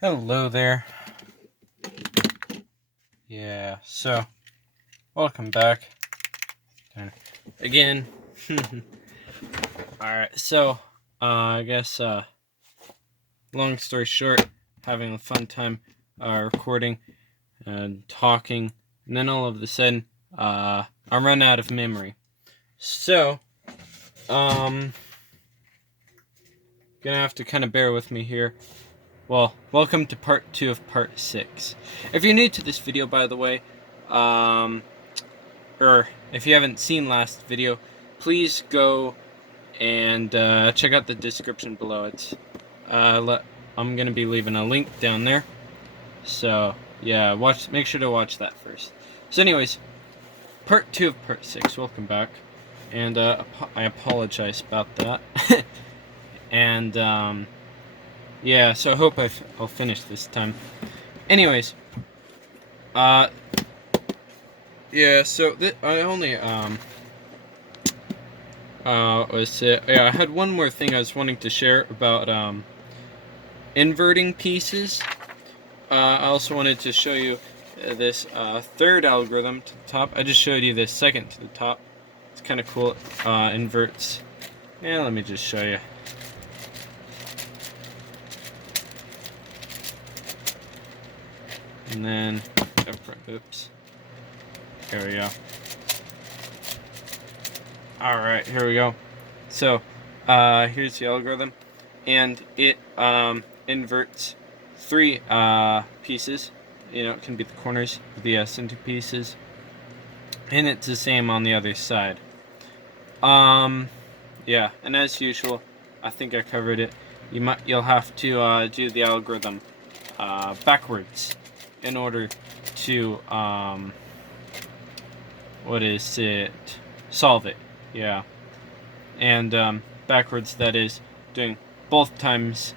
Hello there. Yeah, so welcome back again. Alright, so I guess long story short, having a fun time recording and talking, and then all of a sudden I run out of memory. So gonna have to kind of bear with me here. Well, welcome to part 2 of part 6. If you're new to this video, by the way, or if you haven't seen last video, please go and check out the description below. It's I'm gonna be leaving a link down there. So yeah, make sure to watch that first. So anyways, part 2 of part 6. Welcome back, and I apologize about that. And yeah, so I hope I'll finish this time. Anyways, yeah, so I only I had one more thing I was wanting to share about inverting pieces. I also wanted to show you this third algorithm to the top. I just showed you this second to the top. It's kind of cool. Inverts. Yeah, let me just show you. And then, oops. Here we go. Alright, here we go. So, here's the algorithm. And it inverts 3 pieces. You know, it can be the corners of the S into pieces. And it's the same on the other side. Yeah, and as usual, I think I covered it. You'll have to do the algorithm backwards in order to solve it. Yeah, and backwards, that is doing both times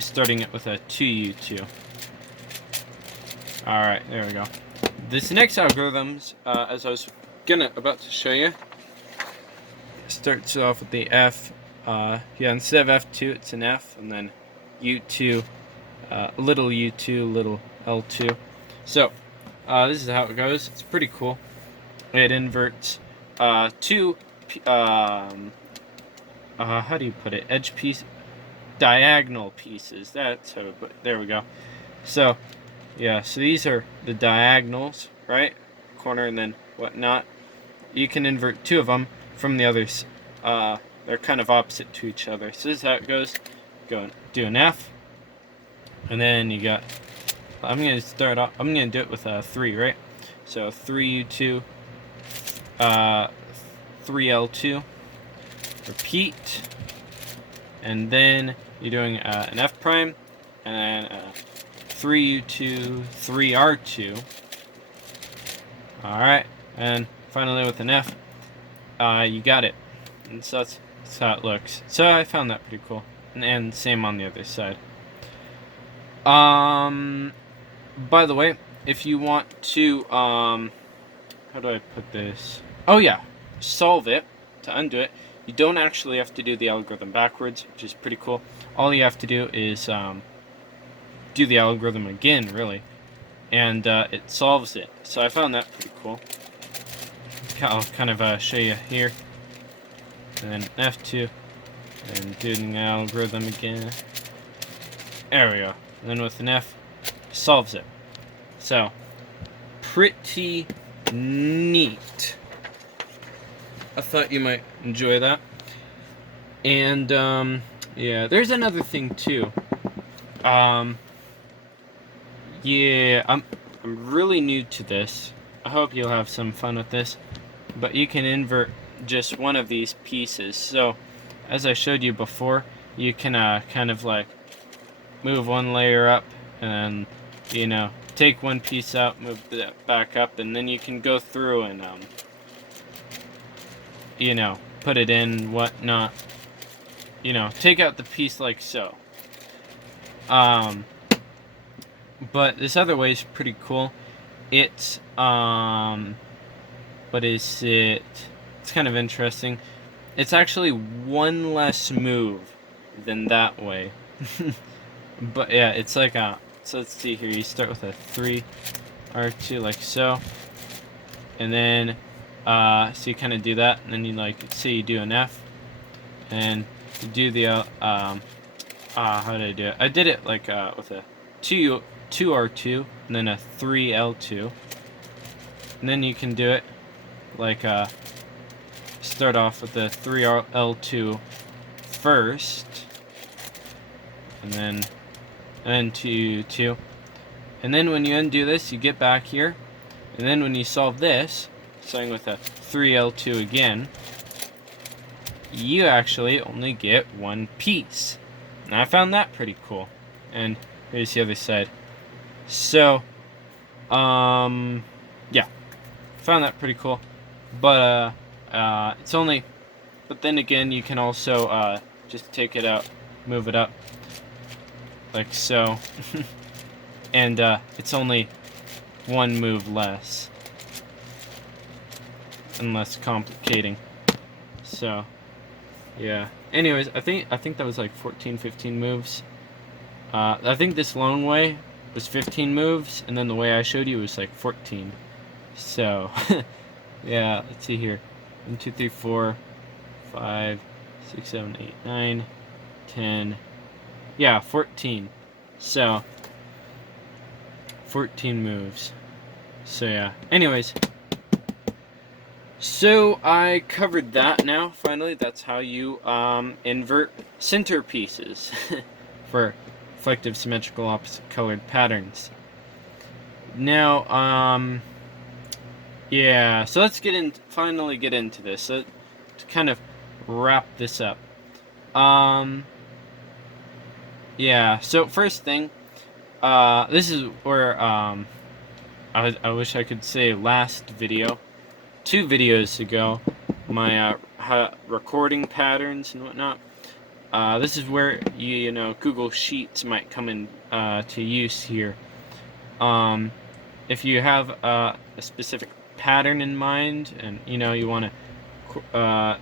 starting it with a 2u2. Alright, there we go. This next algorithms, as I was about to show you, starts off with the F. Yeah, instead of F2 it's an F, and then U2, little U2, little L2. So this is how it goes. It's pretty cool. It inverts 2 how do you put it, edge piece, diagonal pieces. That's how there we go. So yeah, so these are the diagonals, right? Corner and then whatnot. You can invert 2 of them from the others. They're kind of opposite to each other. So this is how it goes. Go and do an F, and then you got, I'm gonna do it with 3, right? So 3u2, 3l2, repeat, and then you're doing an F prime, and then 3u2, 3r2. Alright, and finally with an F, you got it. And so that's how it looks. So I found that pretty cool. And same on the other side. By the way, if you want to, how do I put this? Oh yeah, solve it, to undo it, you don't actually have to do the algorithm backwards, which is pretty cool. All you have to do is do the algorithm again, really, and it solves it. So I found that pretty cool. I'll kind of show you here. And then F2, and doing the algorithm again. There we go. And then with an F, solves it. So, pretty neat. I thought you might enjoy that. And yeah, there's another thing too. Yeah, I'm really new to this. I hope you'll have some fun with this. But you can invert just one of these pieces. So, as I showed you before, you can kind of like move one layer up, and you know, take one piece out, move that back up, and then you can go through and you know, put it in, whatnot. You know, take out the piece like so. But this other way is pretty cool. It's what is it? It's kind of interesting. It's actually one less move than that way. But yeah, it's like So let's see here. You start with a 3R2 like so, and then so you kind of do that, and then you say you do an F, and you do the how did I do it? I did it like with a 2R2 and then a 3L2, and then you can do it like start off with the 3L2 first, and then 2, and then when you undo this, you get back here, and then when you solve this, starting with a 3L2 again, you actually only get one piece. And I found that pretty cool. And here's the other side. So, yeah, found that pretty cool. But it's only. But then again, you can also just take it out, move it up, like so, and it's only one move less and less complicating. So, yeah. Anyways, I think that was like 14, 15 moves. I think this long way was 15 moves, and then the way I showed you was like 14. So, yeah, let's see here. 1, 2, 3, 4, 5, 6, 7, 8, 9, 10. Yeah, 14. So, 14 moves. So, yeah. Anyways. So I covered that now, finally. That's how you invert center pieces for reflective, symmetrical, opposite colored patterns. Now, yeah, so let's finally get into this. So to kind of wrap this up. Yeah, so first thing, this is where, I wish I could say last video. 2 videos ago, my recording patterns and whatnot. This is where you know Google Sheets might come in to use here. If you have a specific pattern in mind, and you want to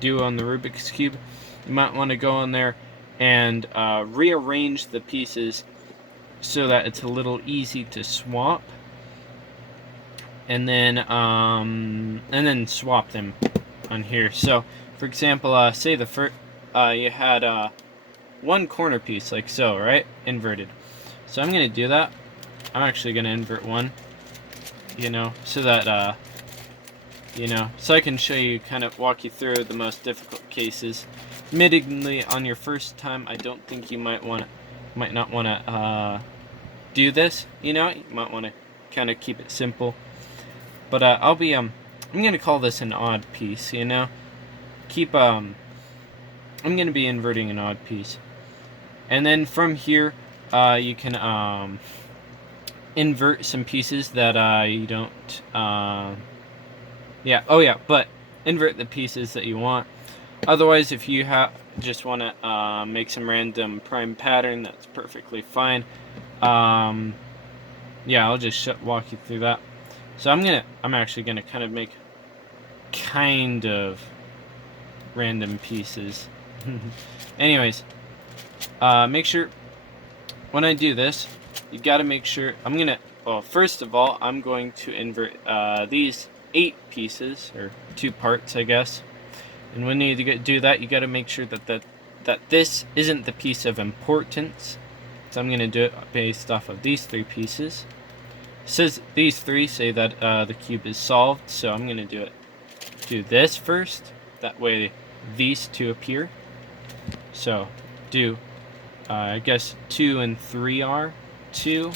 do on the Rubik's Cube, you might want to go in there and rearrange the pieces so that it's a little easy to swap. And then swap them on here. So, for example, say the first you had one corner piece like so, right? Inverted. So I'm gonna do that. I'm actually gonna invert one. So that so I can show you, kind of walk you through the most difficult cases. Admittedly, on your first time, I don't think you might not want to do this. You might want to kind of keep it simple. But I'm gonna call this an odd piece, I'm gonna be inverting an odd piece. And then from here, you can invert some pieces that you don't, but invert the pieces that you want. Otherwise, if you just want to make some random prime pattern, that's perfectly fine. I'll just walk you through that. So I'm actually gonna kind of make kind of random pieces. Anyways, make sure when I do this, you gotta make sure first of all, I'm going to invert these 8 pieces, or 2 parts, I guess. And when you do that, you gotta make sure that this isn't the piece of importance. So I'm gonna do it based off of these 3 pieces. Says these 3 say that the cube is solved, so I'm gonna do this first. That way these 2 appear. So do I guess 2 and 3 are 2,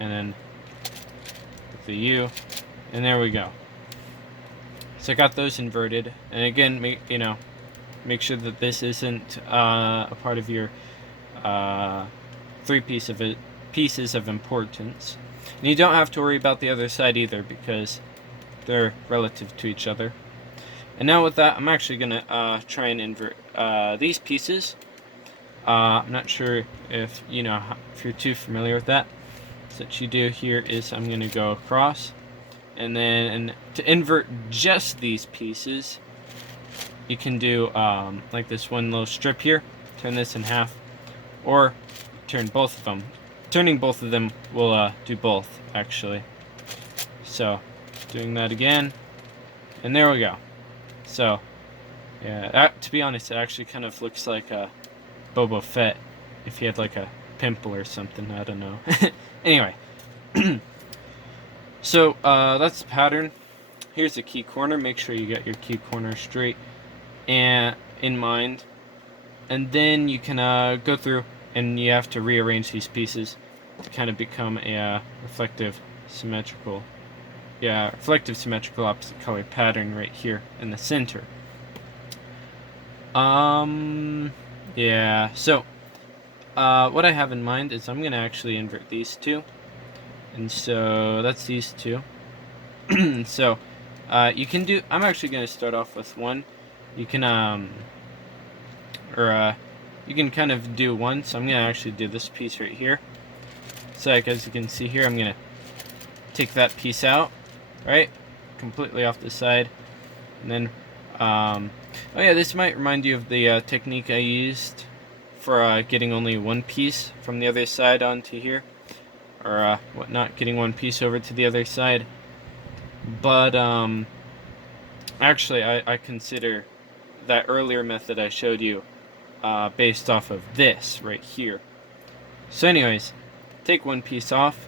and then the U, and there we go. So I got those inverted, and again, make sure that this isn't a part of your 3 pieces of importance. And you don't have to worry about the other side either, because they're relative to each other. And now with that, I'm actually going to try and invert these pieces. I'm not sure if you're too familiar with that. So what you do here is I'm going to go across, and then to invert just these pieces, you can do like this one little strip here. Turn this in half, or turn both of them. turning both of them will do both, actually. So, doing that again, and there we go. So, yeah, to be honest, it actually kind of looks like a Boba Fett if he had like a pimple or something. I don't know. Anyway, so that's the pattern. Here's the key corner. Make sure you get your key corner straight and in mind, and then you can go through and you have to rearrange these pieces to kind of become a reflective symmetrical opposite color pattern right here in the center. Yeah, so what I have in mind is I'm gonna actually invert these two, and so that's these two. So you can do, I'm actually gonna start off with one. You can you can kind of do one, so I'm gonna actually do this piece right here. So like, as you can see here, I'm gonna take that piece out, right, completely off the side, and then oh yeah, this might remind you of the technique I used for getting only one piece from the other side onto here, or whatnot, getting one piece over to the other side. But actually, I consider that earlier method I showed you based off of this right here. So anyways, take one piece off,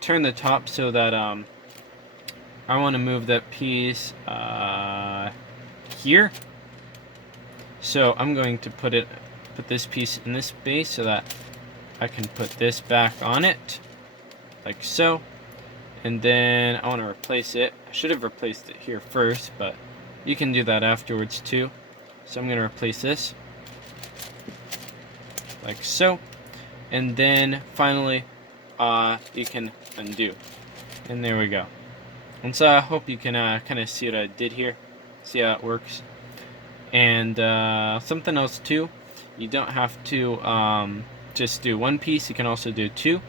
turn the top so that I want to move that piece here. So I'm going to put this piece in this space so that I can put this back on it, like so. And then I want to replace it. I should have replaced it here first, but you can do that afterwards too. So I'm going to replace this, like so. And then finally, you can undo. And there we go. And so I hope you can kind of see what I did here. See how it works. And something else too, you don't have to just do one piece, you can also do two.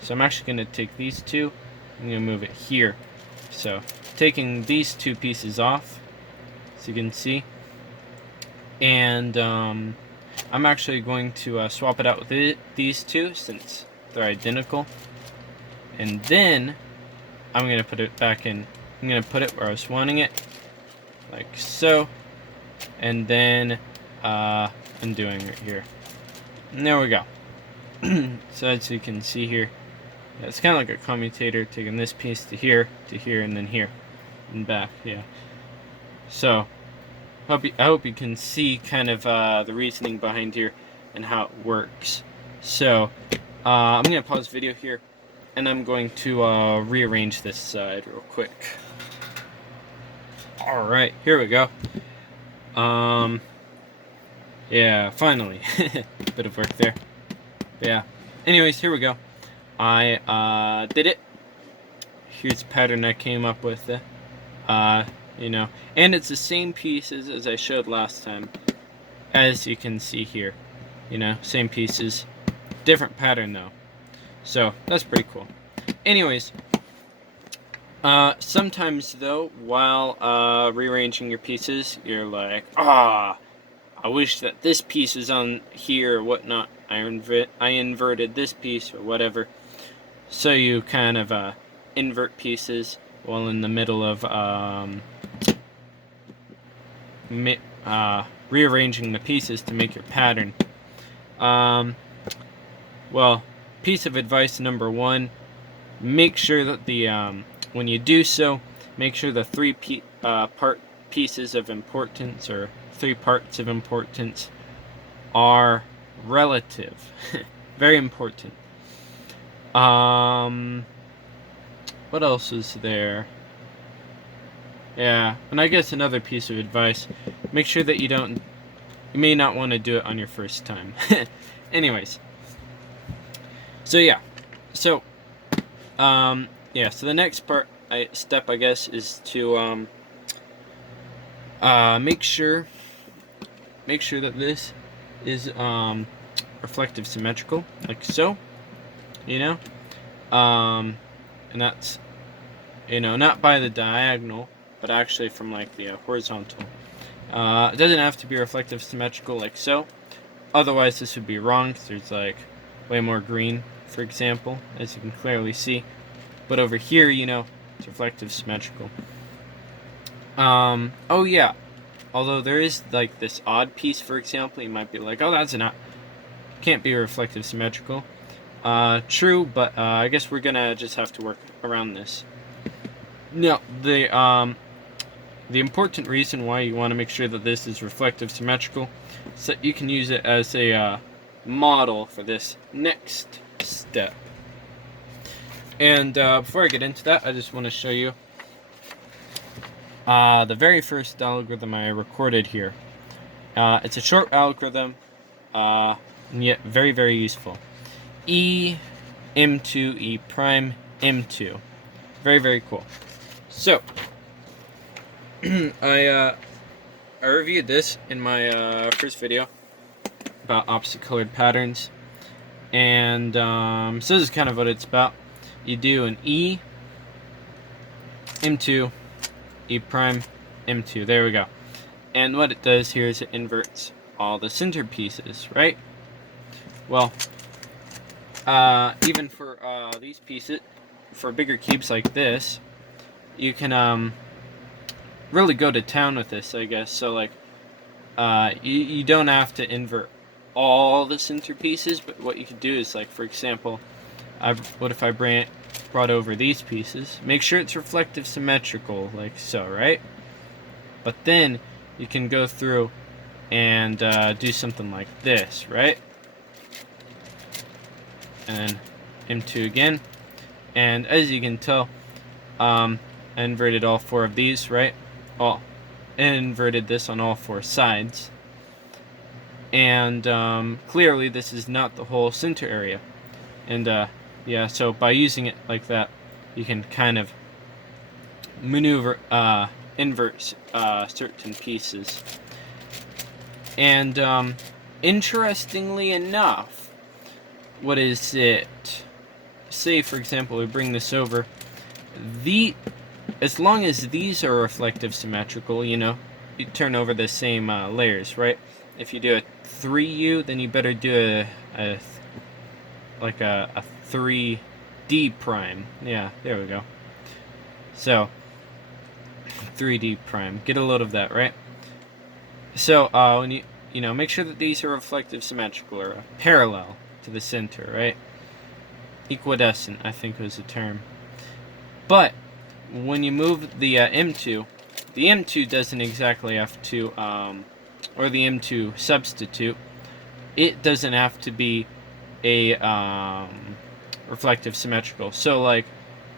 So I'm actually going to take these two, I'm going to move it here. So taking these two pieces off, so you can see, and I'm actually going to swap it out with these two since they're identical. And then I'm going to put it back in, I'm going to put it where I was wanting it, like so. And then undoing it here. And there we go. So as you can see here, it's kind of like a commutator, taking this piece to here, and then here, and back, yeah. So, I hope you can see kind of the reasoning behind here and how it works. So, I'm going to pause the video here, and I'm going to rearrange this side real quick. Alright, here we go. Yeah, finally. Bit of work there. But yeah. Anyways, here we go. I did it. Here's the pattern I came up with. You know, and it's the same pieces as I showed last time. As you can see here. You know, same pieces. Different pattern though. So, that's pretty cool. Anyways, sometimes though, while rearranging your pieces, you're like, I wish that this piece is on here or whatnot. I inverted this piece or whatever. So you kind of invert pieces while in the middle of rearranging the pieces to make your pattern. Well, piece of advice number one: make sure that the when you do so, make sure the three pieces of importance, or 3 parts of importance, are relative. Very important. What else is there? Yeah, and I guess another piece of advice: make sure that you may not want to do it on your first time. Anyways, so yeah, so yeah, so the next step I guess is to make sure that this is reflective symmetrical, like so, you know, and that's, you know, not by the diagonal, but actually from like the horizontal. It doesn't have to be reflective symmetrical like so, otherwise this would be wrong, because there's like way more green, for example, as you can clearly see. But over here, you know, it's reflective symmetrical. Oh yeah, although there is like this odd piece, for example, you might be like, oh, that's not, can't be reflective symmetrical. True, but I guess we're gonna just have to work around this. Now, the important reason why you want to make sure that this is reflective symmetrical is that you can use it as a model for this next step. And before I get into that, I just want to show you the very first algorithm I recorded here. It's a short algorithm, and yet very, very useful. E, M2, E prime, M2. Very, very cool. So, I reviewed this in my first video about opposite colored patterns. And so this is kind of what it's about. You do an E, M2, E prime, M2. There we go. And what it does here is it inverts all the center pieces, right? Well, even for these pieces, for bigger cubes like this, you can really go to town with this, I guess. So like, you don't have to invert all the center pieces, but what you could do is, like, for example, what if I brought over these pieces? Make sure it's reflective symmetrical, like so, right? But then you can go through and do something like this, right? And M2 again. And as you can tell, I inverted all four of these, right? Oh, inverted this on all four sides. And clearly this is not the whole center area. And yeah, so by using it like that, you can kind of maneuver, invert certain pieces. And interestingly enough, what is it? Say, for example, we bring this over. As long as these are reflective symmetrical, you know, you turn over the same layers, right? If you do a 3U, then you better do a 3D prime. Yeah, there we go. So 3D prime. Get a load of that, right? So when you know, make sure that these are reflective symmetrical or parallel to the center, right? Equidistant, I think was the term. But when you move the M2 doesn't exactly have to, or the M2 substitute, it doesn't have to be a reflective symmetrical. So, like,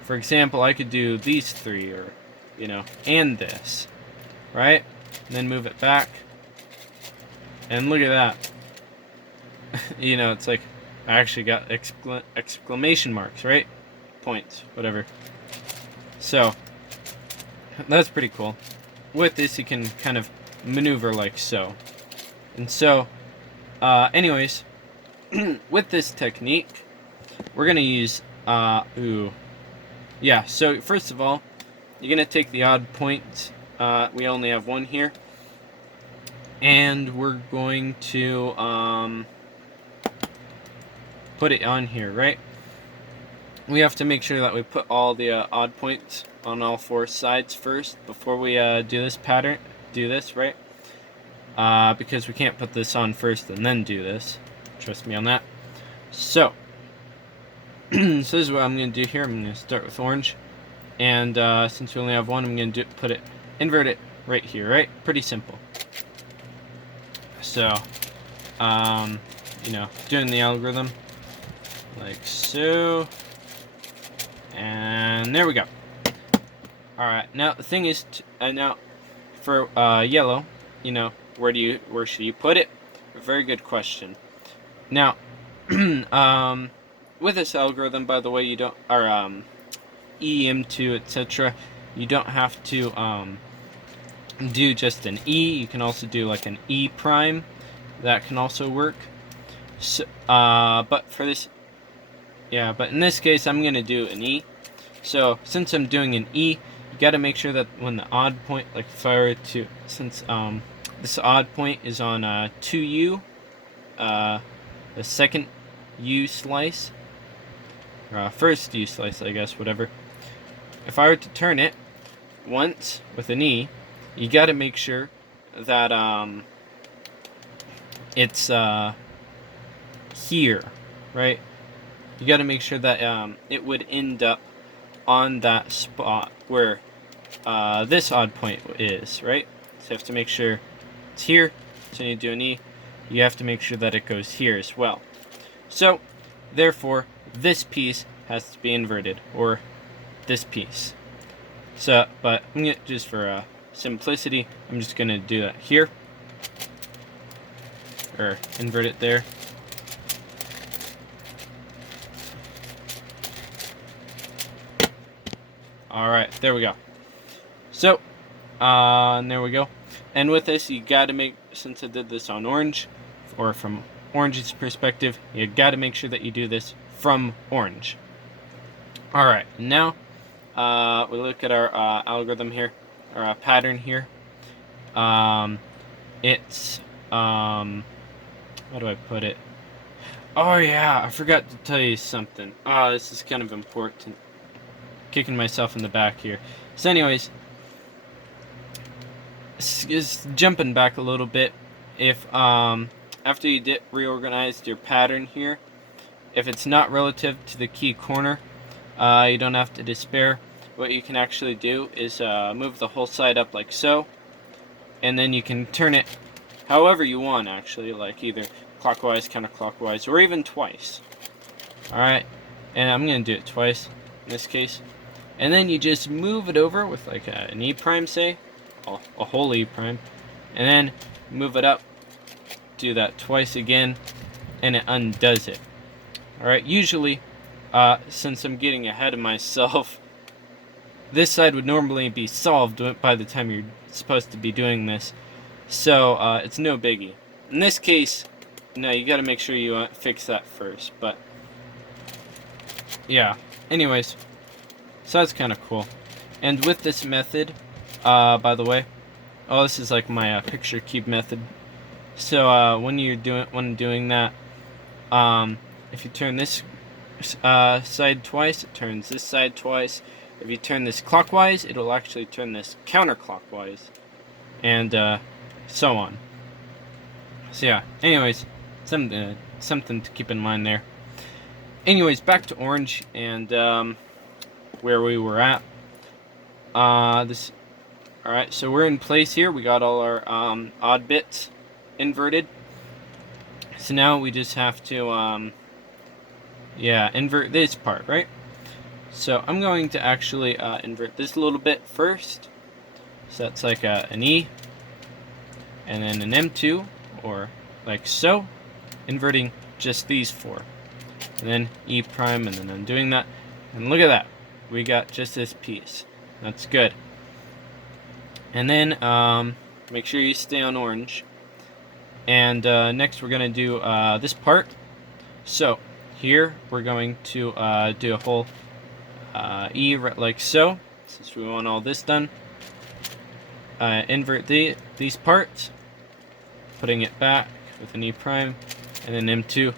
for example, I could do these three, or, you know, and this, right? And then move it back, and look at that. You know, it's like I actually got exclamation marks, right? Points, whatever. So that's pretty cool. With this, you can kind of maneuver like so. And so, anyways, with this technique, we're gonna use yeah. So first of all, you're gonna take the odd point. We only have one here, and we're going to put it on here, right? We have to make sure that we put all the odd points on all four sides first before we do this pattern. Do this, right? Because we can't put this on first and then do this. Trust me on that. So, so this is what I'm going to do here. I'm going to start with orange, and since we only have one, I'm going to invert it right here, right? Pretty simple. So, you know, doing the algorithm like so. And there we go. Alright, now the thing is, now for yellow, you know, where should you put it? A very good question. Now, with this algorithm, by the way, you don't, or EM2, etc., you don't have to do just an E. You can also do like an E prime. That can also work. So, but for this, yeah, but in this case, I'm going to do an E. So, since I'm doing an E, you got to make sure that when the odd point, like if I were to, since this odd point is on 2U, the second U slice, or first U slice, I guess, whatever. If I were to turn it once with an E, you got to make sure that it's here, right? You got to make sure that it would end up on that spot where this odd point is, right? So you have to make sure it's here. So when you do an E, you have to make sure that it goes here as well. So therefore, this piece has to be inverted, or this piece. So, but I'm gonna, just for simplicity, I'm just gonna do that here, or invert it there. Alright, there we go. So, and there we go. And with this, you gotta make, since I did this on orange, or from orange's perspective, you gotta make sure that you do this from orange. Alright, now, we look at our algorithm here, or pattern here. It's, how do I put it? Oh yeah, I forgot to tell you something. This is kind of important. Kicking myself in the back here. So anyways, just jumping back a little bit, if after you reorganized your pattern here, if it's not relative to the key corner, you don't have to despair. What you can actually do is move the whole side up like so, and then you can turn it however you want, actually, like either clockwise, counterclockwise, or even twice. Alright, and I'm going to do it twice in this case. And then you just move it over with like an E prime, say, a whole E prime, and then move it up, do that twice again, and it undoes it. Alright, usually, since I'm getting ahead of myself, this side would normally be solved by the time you're supposed to be doing this, so it's no biggie. In this case, no, you gotta make sure you fix that first, but yeah, anyways, so that's kind of cool. And with this method, by the way, this is like my picture cube method. So when doing that, if you turn this side twice, it turns this side twice. If you turn this clockwise, it'll actually turn this counterclockwise, and so on. So yeah, anyways, something to keep in mind there. Anyways, back to orange and where we were at. Alright, so we're in place here. We got all our odd bits inverted. So now we just have to invert this part, right? So I'm going to actually invert this a little bit first. So that's like an E, and then an M2, or like so, inverting just these four. And then E prime, and then I'm doing that. And look at that. We got just this piece. That's good. And then make sure you stay on orange. And next we're going to do this part. So here we're going to do a whole E like so, since we want all this done. Invert these parts, putting it back with an E prime, and then M2.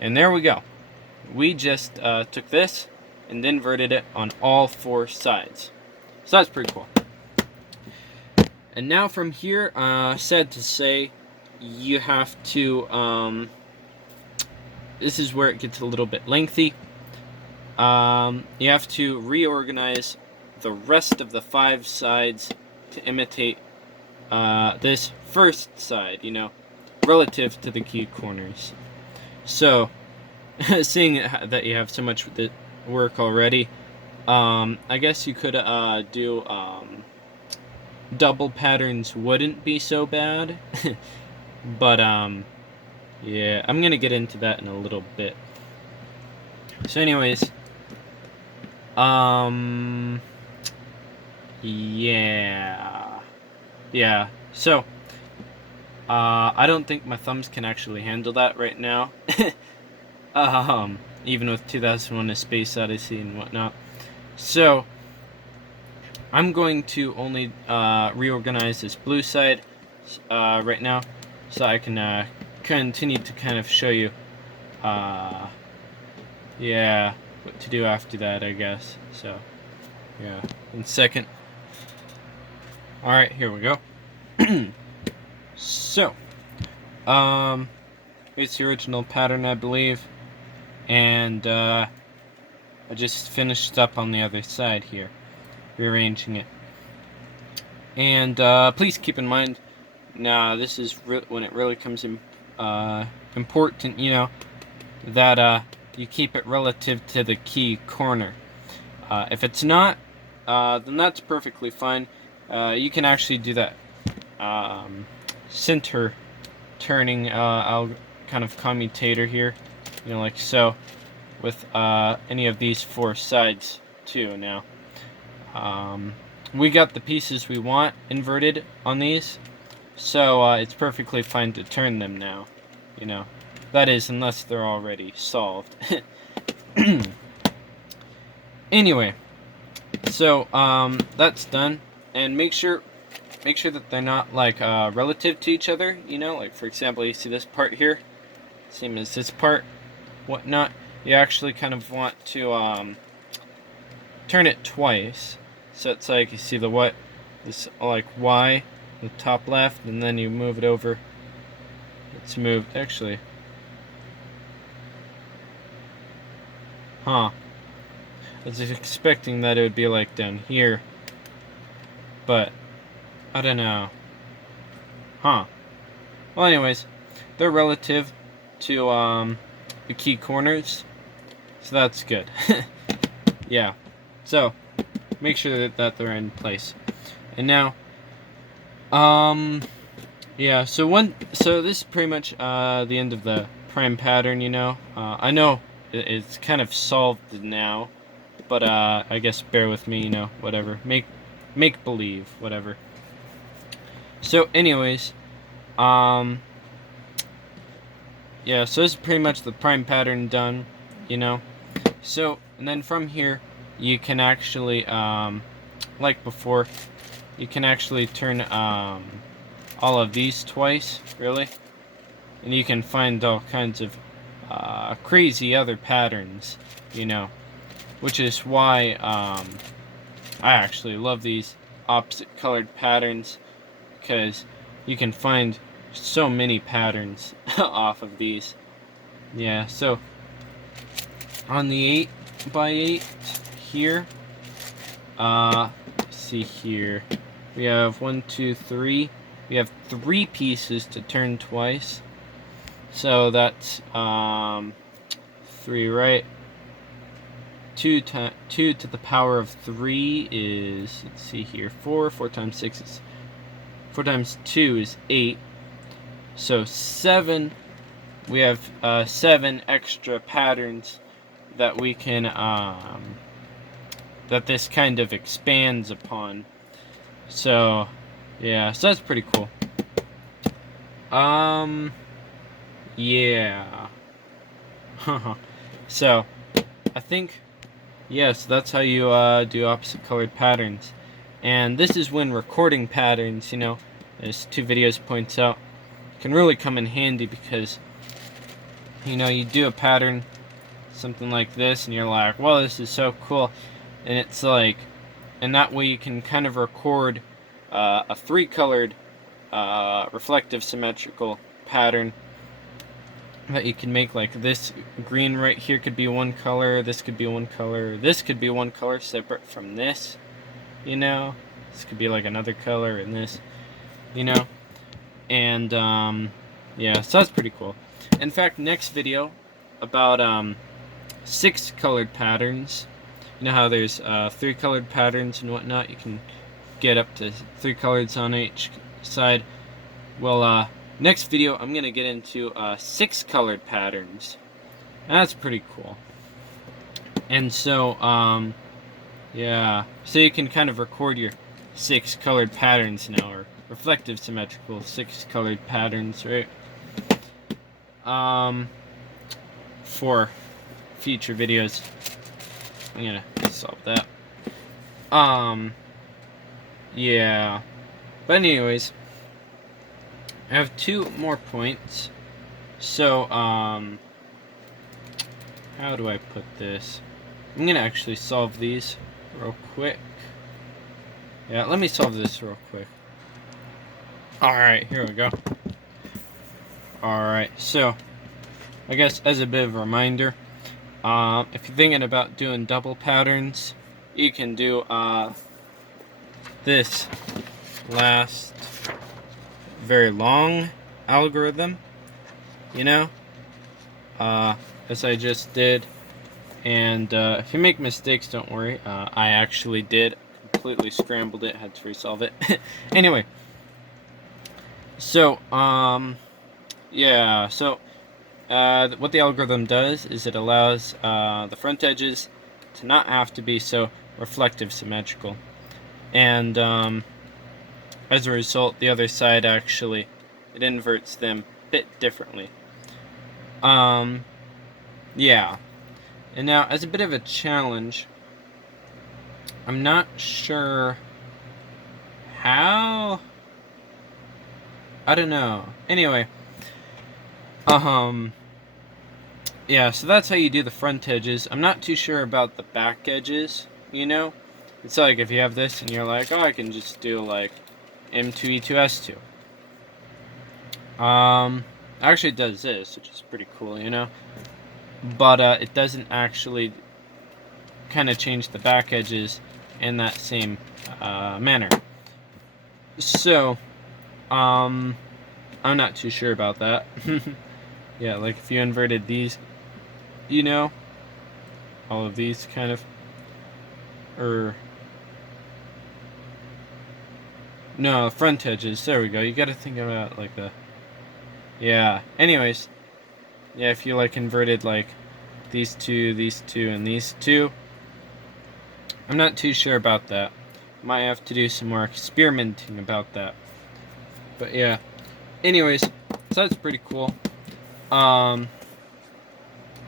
And there we go. We just took this and inverted it on all four sides. So that's pretty cool. And now from here, sad to say, you have to, this is where it gets a little bit lengthy. You have to reorganize the rest of the 5 sides to imitate this first side, relative to the key corners. So, seeing that you have so much work already, I guess you could do double patterns wouldn't be so bad. But yeah, I'm gonna get into that in a little bit. So anyways, yeah, so I don't think my thumbs can actually handle that right now. Even with 2001: A Space Odyssey and whatnot. So I'm going to only reorganize this blue side right now, so I can continue to kind of show you yeah, what to do after that, I guess. So, yeah, in second. Alright, here we go. So, it's the original pattern, I believe. And, I just finished up on the other side here, rearranging it. And, please keep in mind, now this is when it really comes in, important, you know, that, you keep it relative to the key corner. If it's not, then that's perfectly fine. You can actually do that, center turning, kind of commutator here, you know, like so, with, any of these four sides, too, now. We got the pieces we want inverted on these, so, it's perfectly fine to turn them now, you know. That is, unless they're already solved. Anyway, so, that's done, and make sure that they're not, like, relative to each other, you know, like, for example, you see this part here, same as this part, whatnot, you actually kind of want to, turn it twice, so it's like, you see this, like, Y, the top left, and then you move it over, it's moved, actually, I was expecting that it would be, like, down here, but, I don't know, well, anyways, they're relative to, the key corners, so that's good. Yeah, so make sure that they're in place. And now, yeah, so this is pretty much the end of the prime pattern, you know. I know it's kind of solved now, but I guess bear with me, you know, whatever. Make believe, whatever. So anyways, yeah, so this is pretty much the prime pattern done, you know. So, and then from here, you can actually, like before, you can actually turn, all of these twice, really. And you can find all kinds of, crazy other patterns, you know. Which is why, I actually love these opposite colored patterns, because you can find so many patterns off of these. Yeah, so on the 8x8 here, see here, we have 1, 2, 3. We have 3 pieces to turn twice. So that's 3, right? 2 to the power of 3 is, let's see here, 4. 4 times 6 is 4 times 2 is 8. So 7. We have 7 extra patterns that we can that this kind of expands upon. So yeah, so that's pretty cool. Yeah. So I think, yes, that's how you do opposite colored patterns. And this is when recording patterns, you know, as 2 videos points out, can really come in handy, because, you know, you do a pattern, something like this, and you're like, well, this is so cool. And it's like, and that way you can kind of record a 3-colored reflective symmetrical pattern that you can make. Like this green right here could be one color, this could be one color, this could be one color separate from this, you know, this could be like another color, and this, you know. And yeah, so that's pretty cool. In fact, next video about 6 colored patterns. You know how there's 3 colored patterns and whatnot, you can get up to 3 colors on each side. Well, next video I'm gonna get into 6 colored patterns. That's pretty cool. And so yeah, so you can kind of record your 6 colored patterns now, or reflective symmetrical 6 colored patterns, right? For future videos, I'm gonna solve that. Yeah, but anyways, I have 2 more points. So how do I put this? I'm gonna actually solve these real quick. Yeah, let me solve this real quick. Alright, here we go. Alright, so I guess as a bit of a reminder, if you're thinking about doing double patterns, you can do this last very long algorithm, you know, as I just did. And if you make mistakes, don't worry. I actually did completely scrambled it, had to resolve it. Anyway, so yeah, so what the algorithm does is it allows the front edges to not have to be so reflective symmetrical, and as a result, the other side actually, it inverts them a bit differently. Yeah. And now, as a bit of a challenge, I'm not sure how. I don't know. Anyway, yeah, so that's how you do the front edges. I'm not too sure about the back edges, you know? It's like if you have this and you're like, oh, I can just do like M2E2S2. Actually it does this, which is pretty cool, you know? But it doesn't actually kind of change the back edges in that same manner. So, I'm not too sure about that. Yeah, like if you inverted these, you know, all of these kind of, or no, front edges, there we go. You gotta think about like the, yeah, anyways, yeah, if you like inverted like these two, and these two, I'm not too sure about that. Might have to do some more experimenting about that. But yeah, anyways, so that's pretty cool. And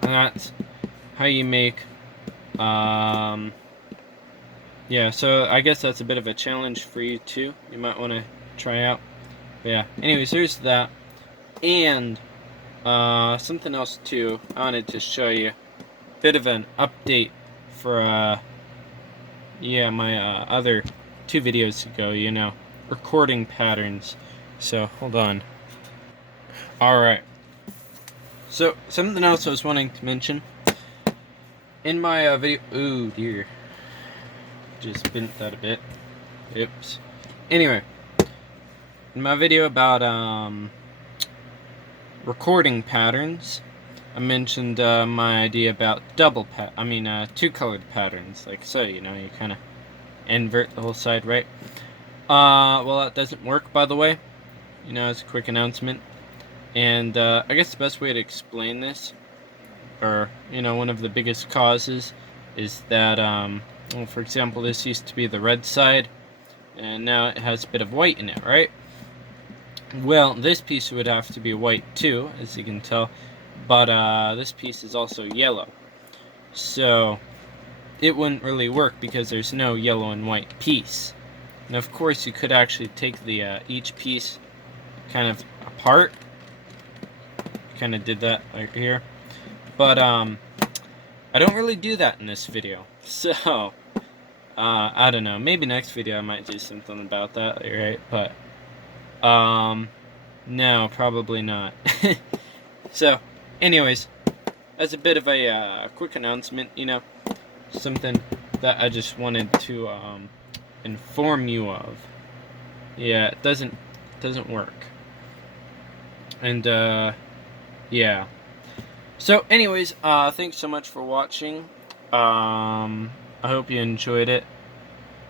that's how you make, yeah, so I guess that's a bit of a challenge for you too. You might want to try out. But yeah, anyways, here's that. And something else too, I wanted to show you a bit of an update for yeah, my other 2 videos ago, you know, recording patterns. So hold on. Alright, so something else I was wanting to mention in my video. Ooh dear, just bent that a bit. Oops. Anyway, in my video about recording patterns, I mentioned my idea about two colored patterns, like so, you know, you kind of invert the whole side, right? Well, that doesn't work, by the way, you know, as a quick announcement. And I guess the best way to explain this, or, you know, one of the biggest causes is that, well, for example, this used to be the red side, and now it has a bit of white in it, right? Well, this piece would have to be white too, as you can tell, but this piece is also yellow, so it wouldn't really work because there's no yellow and white piece. And of course you could actually take the each piece kind of apart, kind of did that right here, but I don't really do that in this video, so I don't know, maybe next video I might do something about that, right? But no, probably not. So, anyways, as a bit of a quick announcement, you know, something that I just wanted to inform you of. Yeah, it doesn't work. And yeah. So, anyways, thanks so much for watching. I hope you enjoyed it.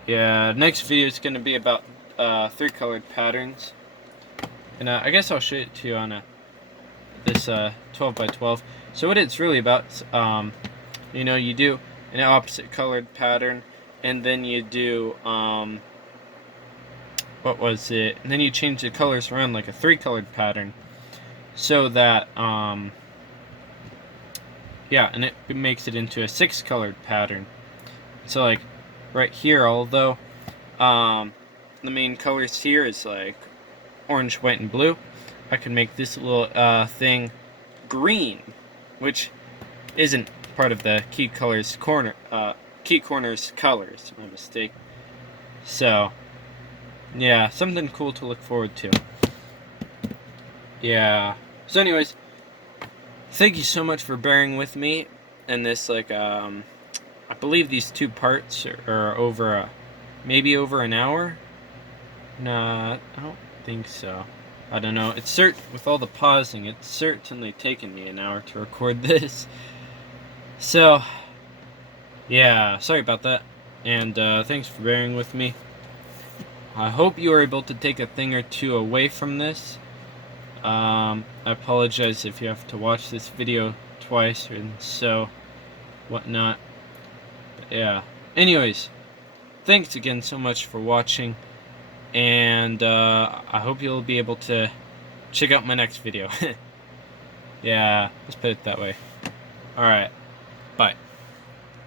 Yeah, next video is going to be about 3 colored patterns. And I guess I'll show it to you on this 12 by 12. So what it's really about is, you know, you do an opposite colored pattern, and then you do, what was it? And then you change the colors around like a 3 colored pattern, so that, yeah, and it makes it into a 6 colored pattern. So like right here, although the main colors here is like orange, white, and blue, I can make this little thing green, which isn't part of the key corners colors. My mistake. So, yeah, something cool to look forward to. Yeah. So, anyways, thank you so much for bearing with me in this. Like, I believe these 2 parts are over, maybe over an hour. Nah, I don't think so. I don't know. It's with all the pausing, it's certainly taken me an hour to record this. So, yeah, sorry about that. And thanks for bearing with me. I hope you were able to take a thing or two away from this. I apologize if you have to watch this video twice and so whatnot. But yeah. Anyways, thanks again so much for watching. And I hope you'll be able to check out my next video. Yeah, let's put it that way. Alright, bye.